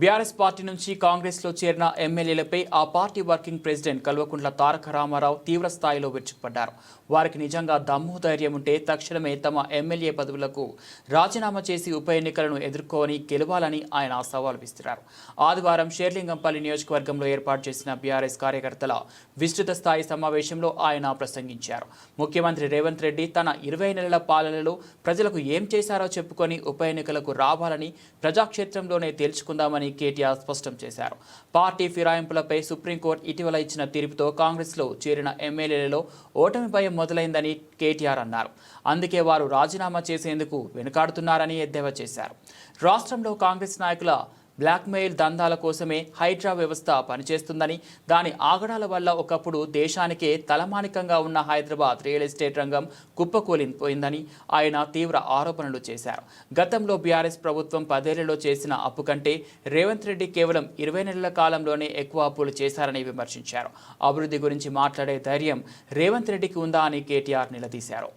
BRS party నుంచి కాంగ్రెస్లో చేరిన ఎమ్మెల్యేలపై ఆ party working president Kalvakuntla Taraka Ramarao తీవ్ర స్థాయిలో విరుచుకుపడ్డారు. వారికి నిజంగా దమ్ము ధైర్యం ఉంటే తక్షణమే తమ ఎమ్మెల్యే పదవులకు రాజీనామా చేసి ఉప ఎన్నికలను ఎదుర్కొని గెలవాలని ఆయన సవాల్ విసిరారు. ఆదివారం షేర్లింగంపల్లి నియోజకవర్గంలో ఏర్పాటు చేసిన బీఆర్ఎస్ కార్యకర్తల విస్తృత స్థాయి సమావేశంలో ఆయన ప్రసంగించారు. ముఖ్యమంత్రి రేవంత్ రెడ్డి తన 20 నెలల పాలనలో ప్రజలకు ఏం చేశారో చెప్పుకొని ఉప ఎన్నికలకు రావాలని ప్రజాక్షేత్రంలోనే తేల్చుకుందామని కేటీఆర్ స్పష్టం చేశారు. పార్టీ ఫిరాయింపులపై సుప్రీంకోర్టు ఇటీవల ఇచ్చిన తీర్పుతో కాంగ్రెస్లో చేరిన ఎమ్మెల్యేలలో ఓటమి భయం మొదలైందని కేటీఆర్ అన్నారు. అందుకే వారు రాజీనామా చేసేందుకు వెనుకాడుతున్నారని ఎద్దేవా చేశారు. రాష్ట్రంలో కాంగ్రెస్ నాయకుల బ్లాక్మెయిల్ దందాల కోసమే హైడ్రా వ్యవస్థ పనిచేస్తుందని, దాని ఆగడాల వల్ల ఒకప్పుడు దేశానికే తలమానికంగా ఉన్న హైదరాబాద్ రియల్ ఎస్టేట్ రంగం కుప్పకూలిపోయిందని ఆయన తీవ్ర ఆరోపణలు చేశారు. గతంలో బీఆర్ఎస్ ప్రభుత్వం 10 ఏళ్లలో చేసిన అప్పు కంటే రేవంత్ రెడ్డి కేవలం 20 నెలల కాలంలోనే ఎక్కువ అప్పులు చేశారని విమర్శించారు. అభివృద్ధి గురించి మాట్లాడే ధైర్యం రేవంత్ రెడ్డికి ఉందా అని కేటీఆర్ నిలదీశారు.